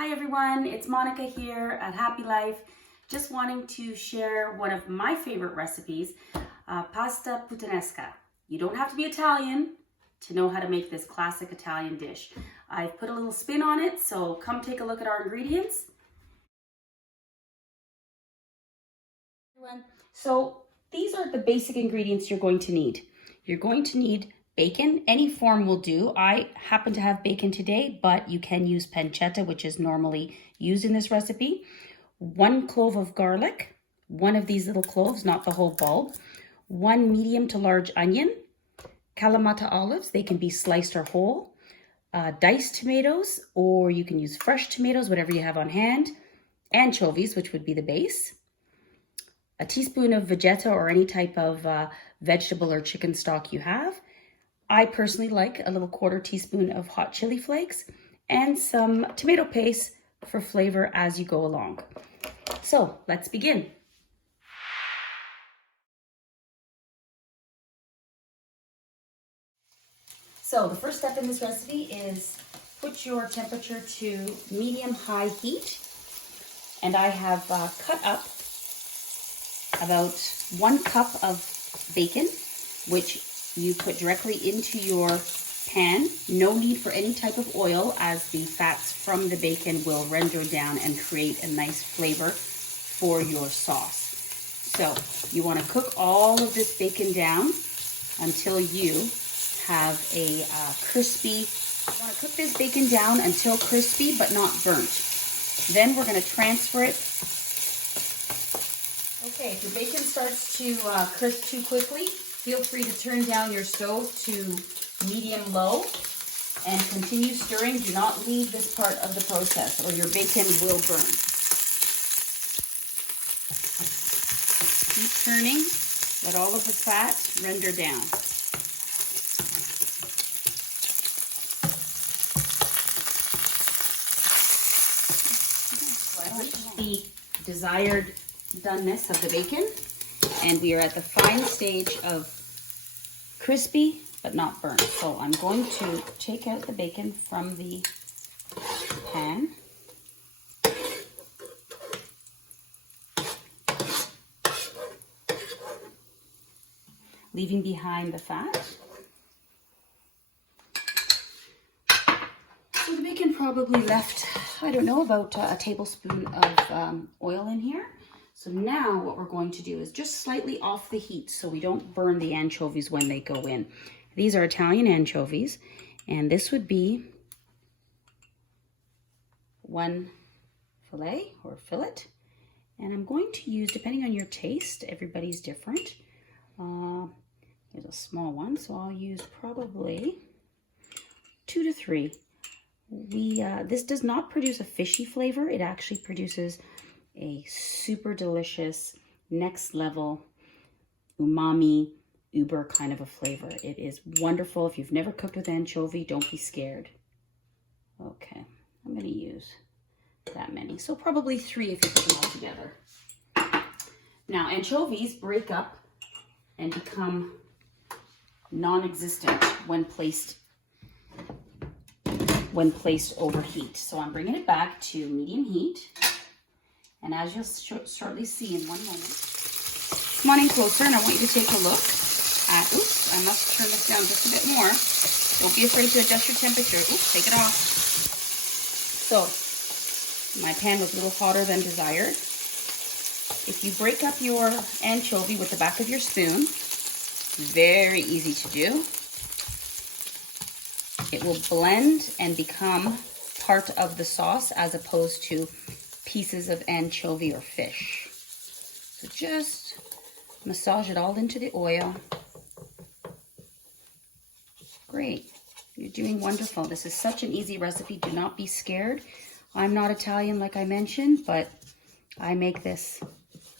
Hi everyone, it's Monica here at Happy Life. Just wanting to share one of my favorite recipes, pasta puttanesca. You don't have to be Italian to know how to make this classic Italian dish. I've put a little spin on it, so come take a look at our ingredients. So these are the basic ingredients you're going to need. You're going to need bacon, any form will do. I happen to have bacon today, but you can use pancetta, which is normally used in this recipe. 1 clove of garlic, one of these little cloves, not the whole bulb. 1 medium to large onion, kalamata olives, they can be sliced or whole. Diced tomatoes, or you can use fresh tomatoes, whatever you have on hand. Anchovies, which would be the base. A teaspoon of Vegeta or any type of vegetable or chicken stock you have. I personally like a little 1/4 teaspoon of hot chili flakes and some tomato paste for flavor as you go along. So let's begin. So the first step in this recipe is put your temperature to medium-high heat. And I have cut up about 1 cup of bacon, which you put directly into your pan. No need for any type of oil, as the fats from the bacon will render down and create a nice flavor for your sauce. So you want to cook all of this bacon down until you have a crispy. You want to cook this bacon down until crispy but not burnt. Then we're going to transfer it. Okay, if your bacon starts to crisp too quickly, feel free to turn down your stove to medium-low and continue stirring. Do not leave this part of the process or your bacon will burn. Keep turning. Let all of the fat render down. The desired doneness of the bacon, and we are at the fine stage of crispy but not burnt. So I'm going to take out the bacon from the pan. Leaving behind the fat. So the bacon probably left, I don't know, about a tablespoon of oil in here. So now what we're going to do is just slightly off the heat so we don't burn the anchovies when they go in. These are Italian anchovies, and this would be 1 fillet or fillet. And I'm going to use, depending on your taste, everybody's different. There's a small one, so I'll use probably 2 to 3. This does not produce a fishy flavor. It actually produces a super delicious, next level, umami, uber kind of a flavor. It is wonderful. If you've never cooked with anchovy, don't be scared. Okay, I'm going to use that many. So probably 3 if you put them all together. Now, anchovies break up and become non-existent when placed over heat. So I'm bringing it back to medium heat. And as you'll shortly see in 1 moment, come on in closer and I want you to take a look at, oops, I must turn this down just a bit more. Don't be afraid to adjust your temperature. Oops, take it off. So my pan was a little hotter than desired. If you break up your anchovy with the back of your spoon, very easy to do. It will blend and become part of the sauce as opposed to pieces of anchovy or fish. So just massage it all into the oil. Great. You're doing wonderful. This is such an easy recipe. Do not be scared. I'm not Italian like I mentioned, but I make this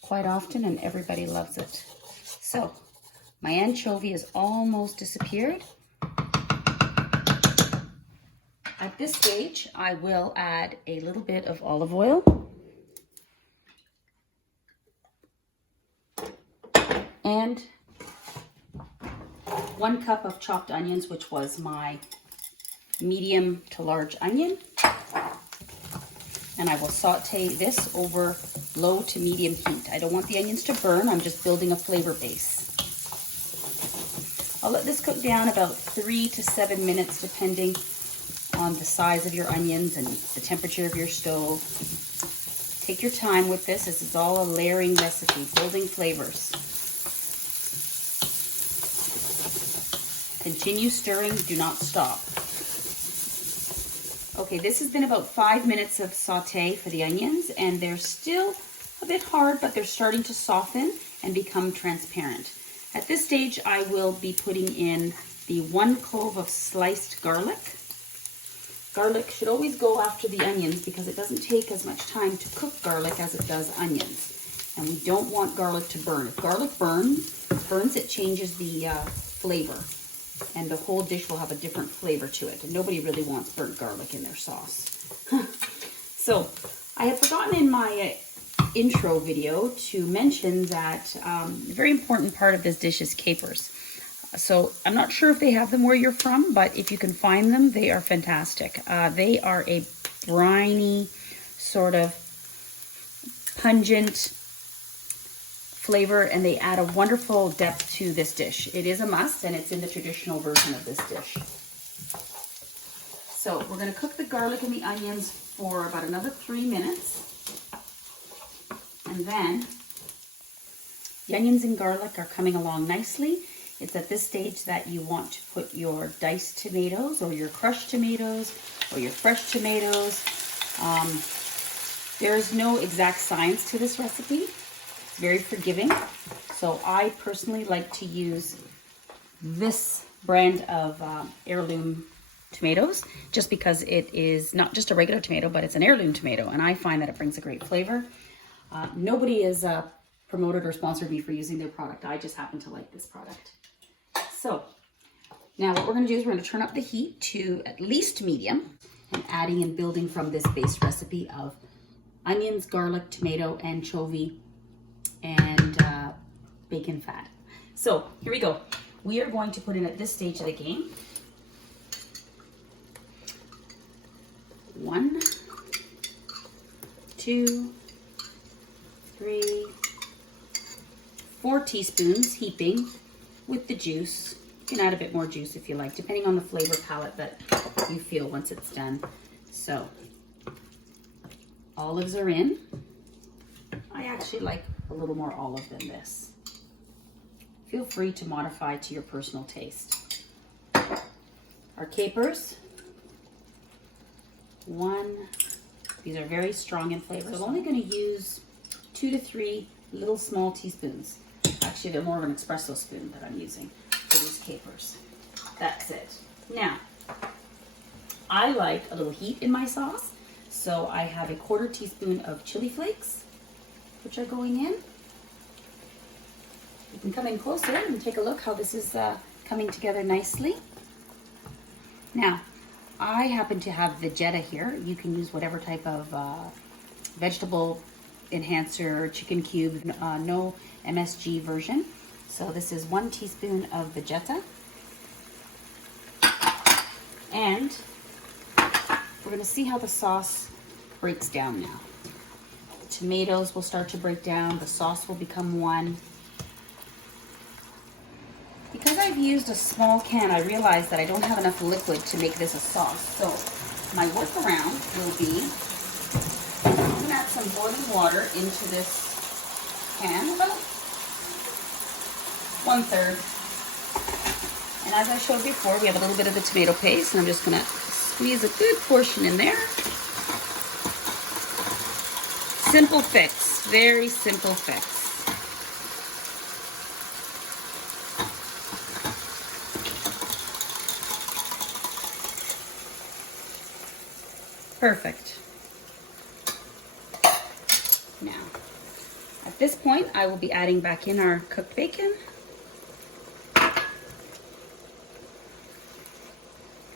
quite often and everybody loves it. So my anchovy is almost disappeared. At this stage, I will add a little bit of olive oil and 1 cup of chopped onions, which was my medium to large onion. And I will saute this over low to medium heat. I don't want the onions to burn. I'm just building a flavor base. I'll let this cook down about 3 to 7 minutes, depending on the size of your onions and the temperature of your stove. Take your time with this. This is all a layering recipe, building flavors. Continue stirring, do not stop. Okay, this has been about 5 minutes of saute for the onions, and they're still a bit hard, but they're starting to soften and become transparent. At this stage, I will be putting in the 1 clove of sliced garlic. Garlic should always go after the onions because it doesn't take as much time to cook garlic as it does onions. And we don't want garlic to burn. If garlic burns, it changes the flavor. And the whole dish will have a different flavor to it. And nobody really wants burnt garlic in their sauce. So, I had forgotten in my intro video to mention that a very important part of this dish is capers. So I'm not sure if they have them where you're from, but if you can find them, they are fantastic. They are a briny, sort of pungent flavor, and they add a wonderful depth to this dish. It is a must, and it's in the traditional version of this dish. So we're going to cook the garlic and the onions for about another 3 minutes. And then the onions and garlic are coming along nicely. It's at this stage that you want to put your diced tomatoes or your crushed tomatoes or your fresh tomatoes. There's no exact science to this recipe. It's very forgiving. So I personally like to use this brand of heirloom tomatoes just because it is not just a regular tomato, but it's an heirloom tomato, and I find that it brings a great flavor. Nobody has promoted or sponsored me for using their product. I just happen to like this product. So now what we're going to do is we're going to turn up the heat to at least medium, and adding and building from this base recipe of onions, garlic, tomato, anchovy, and bacon fat. So here we go. We are going to put in at this stage of the game 1, 2, 3, 4 teaspoons heaping with the juice. You can add a bit more juice if you like, depending on the flavor palette that you feel once it's done. So, olives are in. I actually like a little more olive than this. Feel free to modify to your personal taste. Our capers. 1. These are very strong in flavor. I'm only going to use 2 to 3 little small teaspoons. Actually, they're more of an espresso spoon that I'm using for these capers. That's it. Now, I like a little heat in my sauce, so I have a 1/4 teaspoon of chili flakes, which are going in. You can come in closer and take a look how this is coming together nicely. Now, I happen to have Vegeta here. You can use whatever type of vegetable enhancer, chicken cube, no MSG version. So this is 1 teaspoon of Vegeta. And we're going to see how the sauce breaks down now. The tomatoes will start to break down. The sauce will become one. Because I've used a small can, I realized that I don't have enough liquid to make this a sauce. So my workaround will be I'm going to add some boiling water into this can, about 1/3. And as I showed before, we have a little bit of the tomato paste, and I'm just going to squeeze a good portion in there. Simple fix, very simple fix. Perfect. Now, at this point, I will be adding back in our cooked bacon.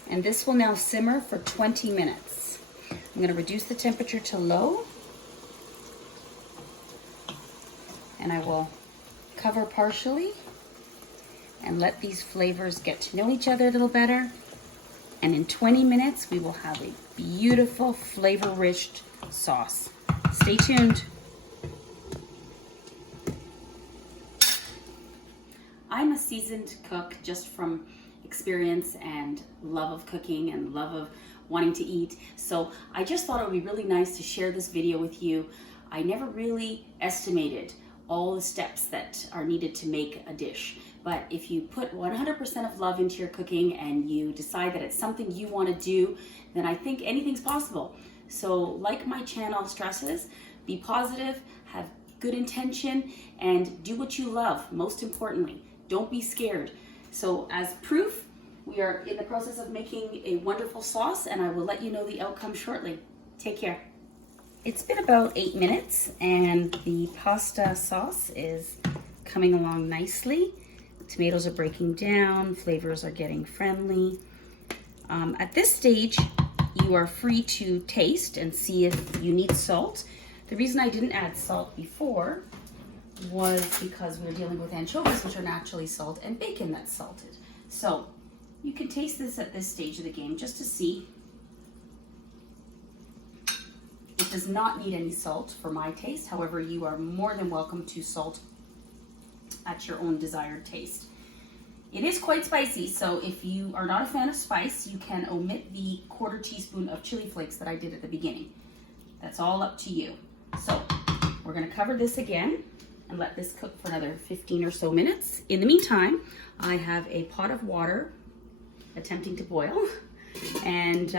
And this will now simmer for 20 minutes. I'm going to reduce the temperature to low. And I will cover partially and let these flavors get to know each other a little better. And in 20 minutes, we will have a beautiful, flavor-rich sauce. Stay tuned. I'm a seasoned cook just from experience and love of cooking and love of wanting to eat. So I just thought it would be really nice to share this video with you. I never really estimated all the steps that are needed to make a dish. But if you put 100% of love into your cooking and you decide that it's something you want to do, then I think anything's possible. So like my channel stresses, be positive, have good intention, and do what you love, most importantly. Don't be scared. So as proof, we are in the process of making a wonderful sauce, and I will let you know the outcome shortly. Take care. It's been about 8 minutes and the pasta sauce is coming along nicely. Tomatoes are breaking down, flavors are getting friendly. At this stage, you are free to taste and see if you need salt. The reason I didn't add salt before was because we're dealing with anchovies, which are naturally salt, and bacon that's salted. So you can taste this at this stage of the game just to see. It does not need any salt for my taste. However, you are more than welcome to salt at your own desired taste. It is quite spicy, so if you are not a fan of spice, you can omit the 1/4 teaspoon of chili flakes that I did at the beginning. That's all up to you. So we're gonna cover this again and let this cook for another 15 or so minutes. In the meantime, I have a pot of water attempting to boil and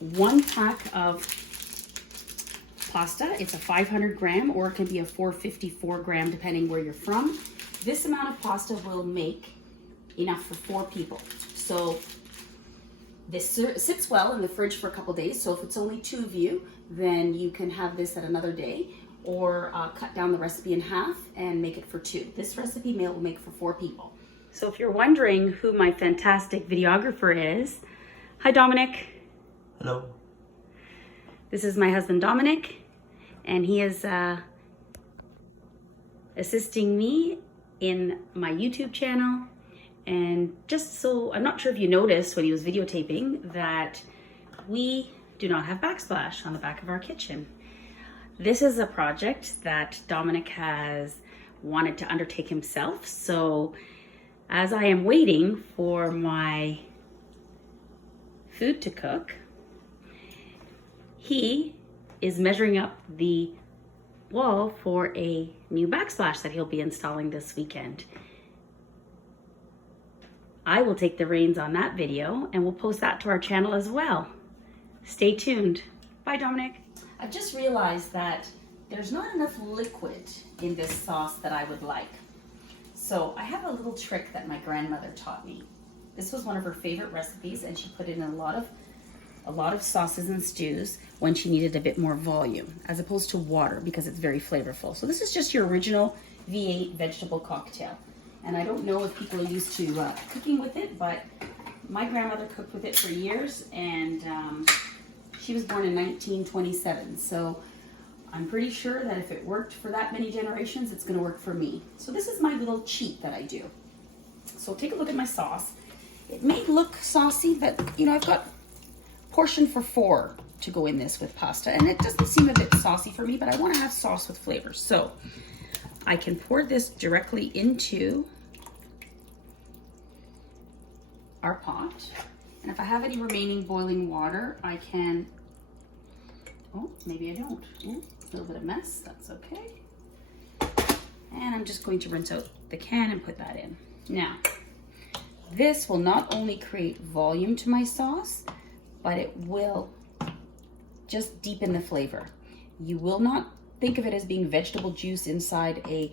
1 pack of pasta. It's a 500 gram or it can be a 454 gram depending where you're from. This amount of pasta will make enough for 4 people. So this sits well in the fridge for a couple days. So if it's only 2 of you, then you can have this at another day or cut down the recipe in half and make it for 2. This recipe meal will make for 4 people. So if you're wondering who my fantastic videographer is, hi Dominic. Hello. This is my husband Dominic, and he is assisting me in my YouTube channel. And just so, I'm not sure if you noticed when he was videotaping that we do not have backsplash on the back of our kitchen. This is a project that Dominic has wanted to undertake himself. So as I am waiting for my food to cook, he is measuring up the wall for a new backsplash that he'll be installing this weekend. I will take the reins on that video and we'll post that to our channel as well. Stay tuned. Bye, Dominic. I've just realized that there's not enough liquid in this sauce that I would like. So I have a little trick that my grandmother taught me. This was one of her favorite recipes, and she put in a lot of sauces and stews when she needed a bit more volume, as opposed to water, because it's very flavorful. So this is just your original V8 vegetable cocktail. And I don't know if people are used to cooking with it, but my grandmother cooked with it for years, and she was born in 1927. So I'm pretty sure that if it worked for that many generations, it's gonna work for me. So this is my little cheat that I do. So take a look at my sauce. It may look saucy, but you know, I've got portion for 4 to go in this with pasta, and it doesn't seem a bit saucy for me, but I want to have sauce with flavor. So I can pour this directly into our pot, and if I have any remaining boiling water, I can, oh, maybe I don't. A little bit of mess, that's okay. And I'm just going to rinse out the can and put that in. Now, this will not only create volume to my sauce, but it will just deepen the flavor. You will not think of it as being vegetable juice inside a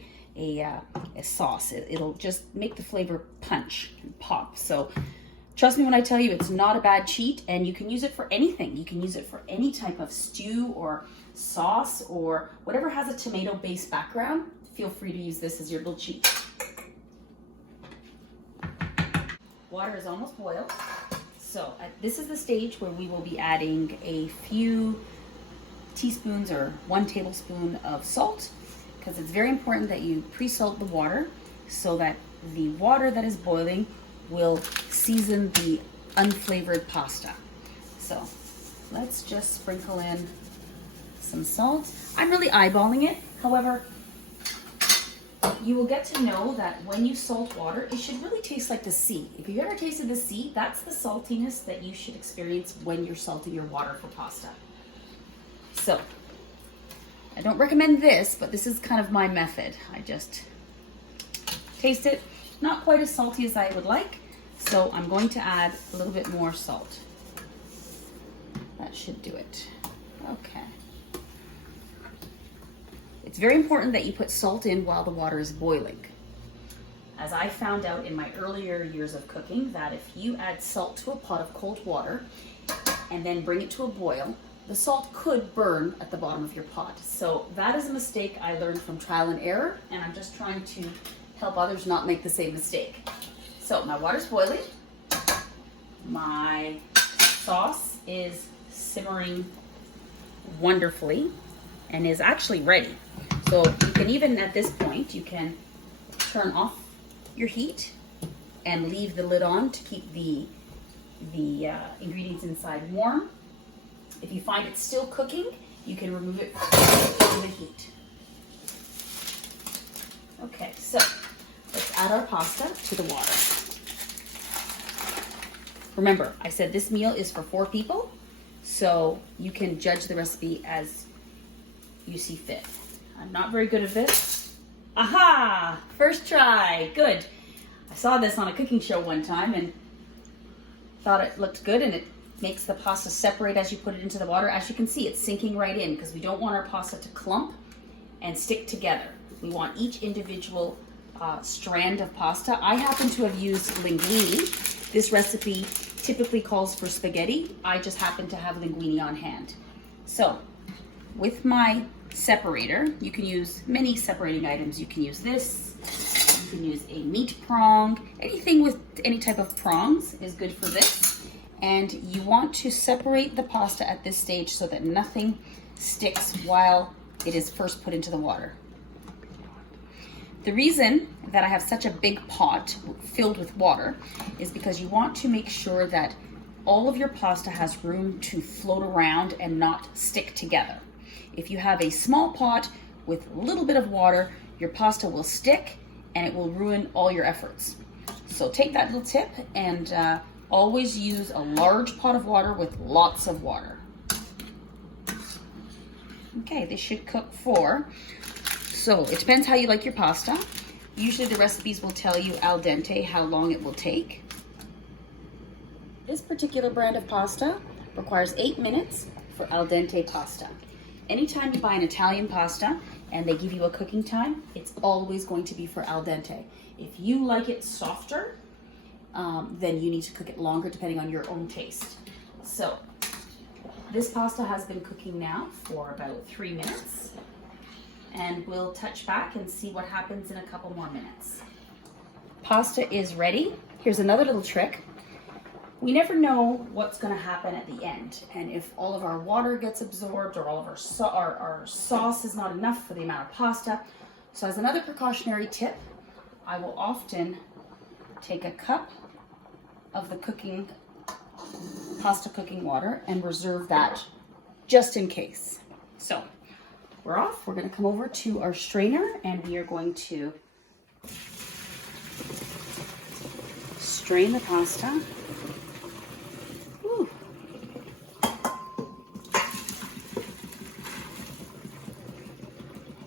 sauce. It'll just make the flavor punch and pop. So trust me when I tell you, it's not a bad cheat, and you can use it for anything. You can use it for any type of stew or sauce or whatever has a tomato-based background. Feel free to use this as your little cheat. Water is almost boiled. So this is the stage where we will be adding a few teaspoons or 1 tablespoon of salt, because it's very important that you pre-salt the water so that the water that is boiling will season the unflavored pasta. So let's just sprinkle in some salt. I'm really eyeballing it. However, you will get to know that when you salt water, it should really taste like the sea. If you've ever tasted the sea, that's the saltiness that you should experience when you're salting your water for pasta. So, I don't recommend this, but this is kind of my method. I just taste it, not quite as salty as I would like, so I'm going to add a little bit more salt. That should do it. Okay. It's very important that you put salt in while the water is boiling. As I found out in my earlier years of cooking, that if you add salt to a pot of cold water and then bring it to a boil, the salt could burn at the bottom of your pot. So that is a mistake I learned from trial and error, and I'm just trying to help others not make the same mistake. So my water's boiling. My sauce is simmering wonderfully and is actually ready. So you can even at this point, you can turn off your heat and leave the lid on to keep the ingredients inside warm. If you find it still cooking, you can remove it from the heat. Okay, so let's add our pasta to the water. Remember, I said this meal is for 4 people, so you can judge the recipe as you see fit. I'm not very good at this. Aha! First try, good. I saw this on a cooking show one time and thought it looked good, and it makes the pasta separate as you put it into the water. As you can see, it's sinking right in because we don't want our pasta to clump and stick together. We want each individual strand of pasta. I happen to have used linguini. This recipe typically calls for spaghetti. I just happen to have linguini on hand. So with my separator, you can use many separating items. You can use this, you can use a meat prong. Anything with any type of prongs is good for this. And you want to separate the pasta at this stage so that nothing sticks while it is first put into the water. The reason that I have such a big pot filled with water is because you want to make sure that all of your pasta has room to float around and not stick together. If you have a small pot with a little bit of water, your pasta will stick and it will ruin all your efforts. So take that little tip and always use a large pot of water with lots of water. Okay, this should cook for, so it depends how you like your pasta. Usually the recipes will tell you al dente how long it will take. This particular brand of pasta requires 8 minutes for al dente pasta. Anytime you buy an Italian pasta and they give you a cooking time, it's always going to be for al dente. If you like it softer, then you need to cook it longer depending on your own taste. So this pasta has been cooking now for about 3 minutes, and we'll touch back and see what happens in a couple more minutes. Pasta is ready. Here's another little trick. We never know what's going to happen at the end, and if all of our water gets absorbed or all of our sauce is not enough for the amount of pasta. So as another precautionary tip, I will often take a cup of the pasta cooking water and reserve that just in case. So we're off. We're going to come over to our strainer and we are going to strain the pasta. Whew.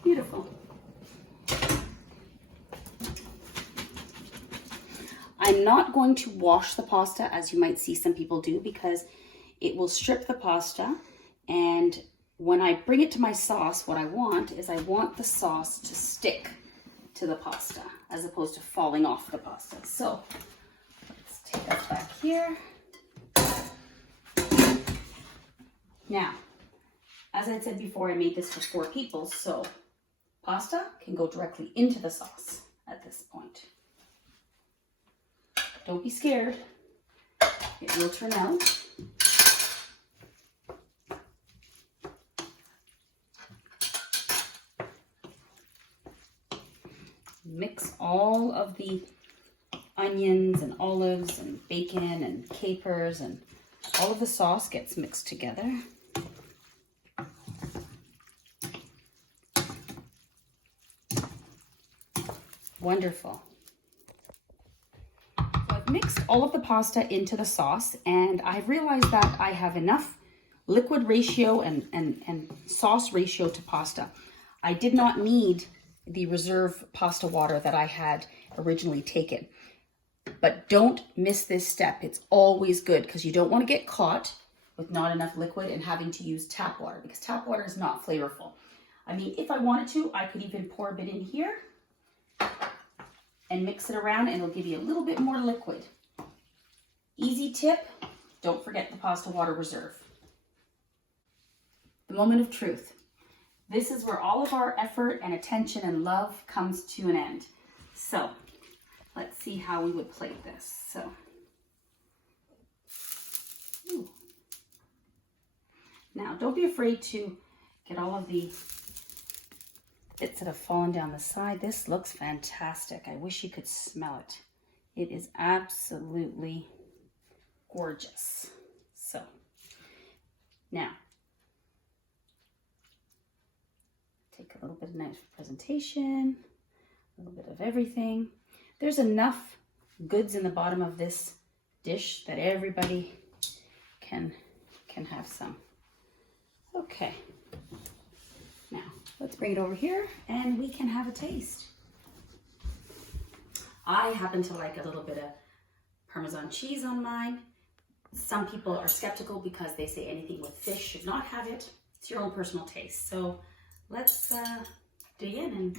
Beautiful. I'm not going to wash the pasta as you might see some people do because it will strip the pasta, and when I bring it to my sauce, what I want is I want the sauce to stick to the pasta as opposed to falling off the pasta. So let's take that back here. Now, as I said before, I made this for 4 people, so pasta can go directly into the sauce at this point. Don't be scared. It will turn out. Mix all of the onions and olives and bacon and capers, and all of the sauce gets mixed together. Wonderful. So I've mixed all of the pasta into the sauce, and I've realized that I have enough liquid ratio and sauce ratio to pasta. I did not need the reserve pasta water that I had originally taken. But don't miss this step. It's always good because you don't want to get caught with not enough liquid and having to use tap water, because tap water is not flavorful. I mean, if I wanted to, I could even pour a bit in here and mix it around, and it'll give you a little bit more liquid. Easy tip, don't forget the pasta water reserve. The moment of truth. This is where all of our effort and attention and love comes to an end. So let's see how we would plate this. So, ooh. Now don't be afraid to get all of the bits that have fallen down the side. This looks fantastic. I wish you could smell it. It is absolutely gorgeous. So now, take a little bit of nice presentation, a little bit of everything. There's enough goods in the bottom of this dish that everybody can have some. Okay, now let's bring it over here and we can have a taste. I happen to like a little bit of Parmesan cheese on mine. Some people are skeptical because they say anything with fish should not have it. It's your own personal taste. So let's dig in and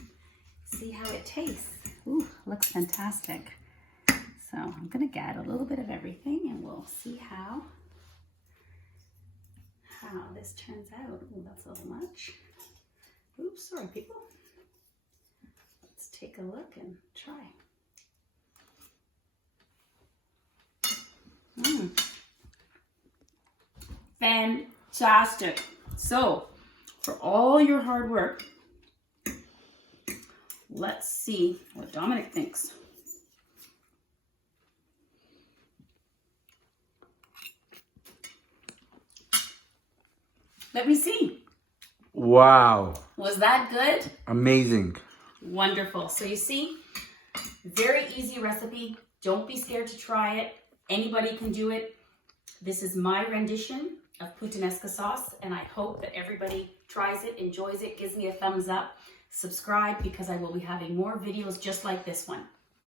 see how it tastes. Ooh, looks fantastic. So I'm gonna add a little bit of everything and we'll see how this turns out. Ooh, that's a little much. Oops, sorry people. Let's take a look and try. Fantastic. So for all your hard work, let's see what Dominic thinks. Let me see. Wow. Was that good? Amazing. Wonderful. So you see, very easy recipe. Don't be scared to try it. Anybody can do it. This is my rendition of Puttanesca sauce, and I hope that everybody tries it, enjoys it, gives me a thumbs up, subscribe, because I will be having more videos just like this one.